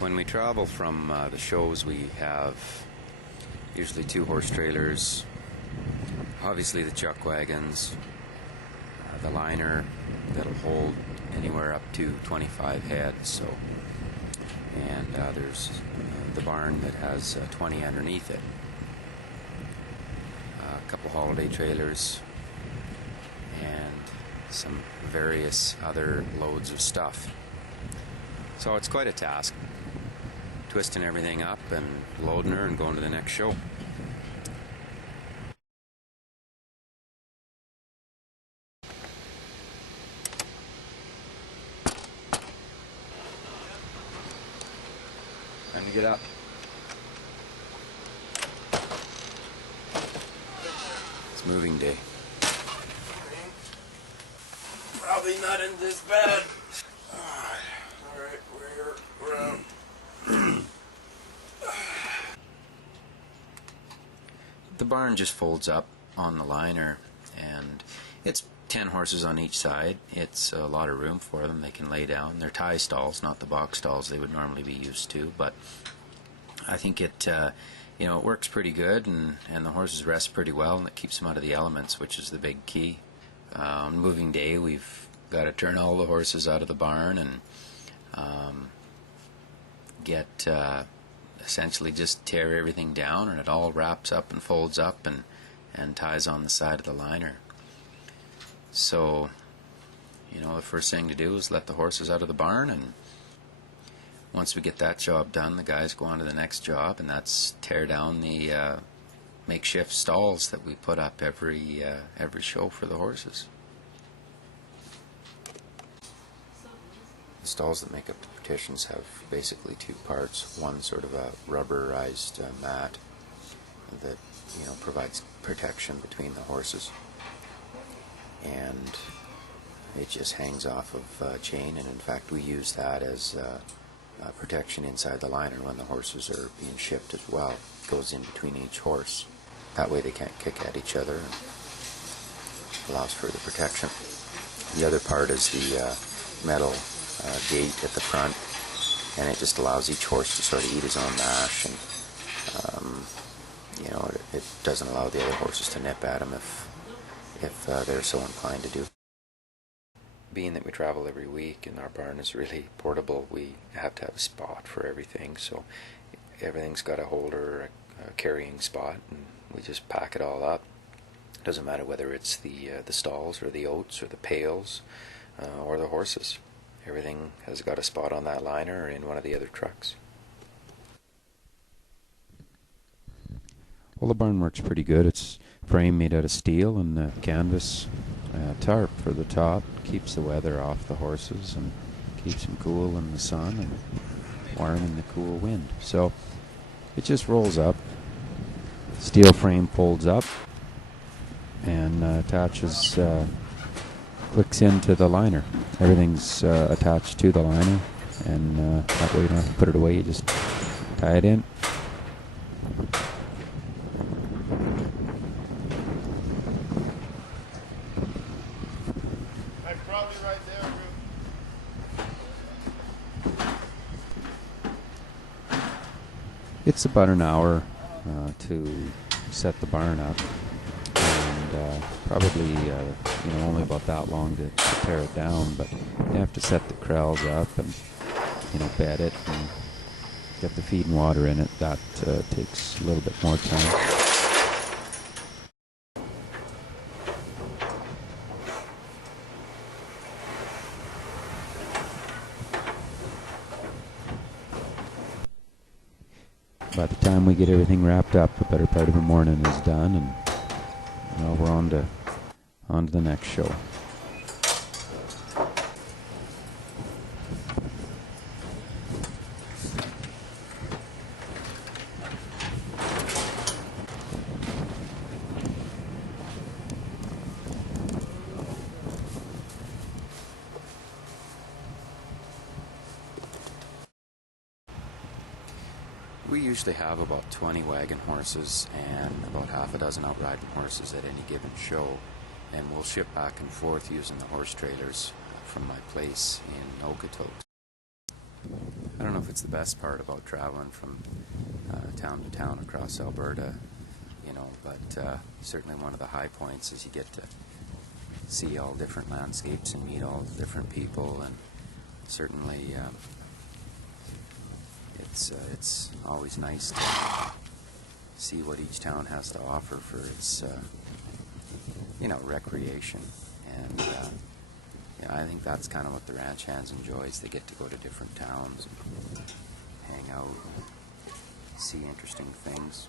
When we travel from the shows, we have usually 2 horse trailers, obviously the chuck wagons, the liner that'll hold anywhere up to 25 heads, and there's the barn that has 20 underneath it, a couple holiday trailers, and some various other loads of stuff. So it's quite a task, twisting everything up and loading her and going to the next show. Time to get up. It's moving day. Probably not in this bad. Alright, we're out. The barn just folds up on the liner, and it's 10 horses on each side. It's a lot of room for them. They can lay down. They're tie stalls, not the box stalls they would normally be used to, but I think it it works pretty good, and the horses rest pretty well, and it keeps them out of the elements, which is the big key. On moving day, we've got to turn all the horses out of the barn and get essentially just tear everything down, and it all wraps up and folds up and ties on the side of the liner. So, the first thing to do is let the horses out of the barn, and once we get that job done, the guys go on to the next job, and that's tear down the makeshift stalls that we put up every show for the horses. The stalls that make up the partitions have basically 2 parts. One sort of a rubberized mat that provides protection between the horses, and it just hangs off of a chain, and in fact we use that as protection inside the liner when the horses are being shipped as well. It goes in between each horse. That way they can't kick at each other, and allows further protection. The other part is the metal gate at the front, and it just allows each horse to sort of eat his own mash, and it doesn't allow the other horses to nip at him if they're so inclined to do. Being that we travel every week and our barn is really portable, we have to have a spot for everything, so everything's got a holder, a carrying spot, and we just pack it all up. It doesn't matter whether it's the stalls or the oats or the pails or the horses. Everything has got a spot on that liner or in one of the other trucks. Well, the barn works pretty good. It's frame made out of steel, and the canvas tarp for the top keeps the weather off the horses and keeps them cool in the sun and warm in the cool wind. So it just rolls up. Steel frame folds up and attaches, clicks into the liner. Everything's attached to the liner, and that way you don't have to put it away. You just tie it in. Right there, It's about an hour to set the barn up, and probably only about that long to tear it down. But you have to set the corrals up and bed it and get the feed and water in it. That takes a little bit more time. By the time we get everything wrapped up, the better part of the morning is done, and we're on to the next show. We usually have about 20 wagon horses and about half a dozen outriding horses at any given show, and we'll ship back and forth using the horse trailers from my place in Okotoks. I don't know if it's it's the best part about traveling from town to town across Alberta, but certainly one of the high points is you get to see all different landscapes and meet all different people, and certainly it's always nice to see what each town has to offer for its recreation. And I think that's kind of what the ranch hands enjoys. They get to go to different towns and hang out and see interesting things.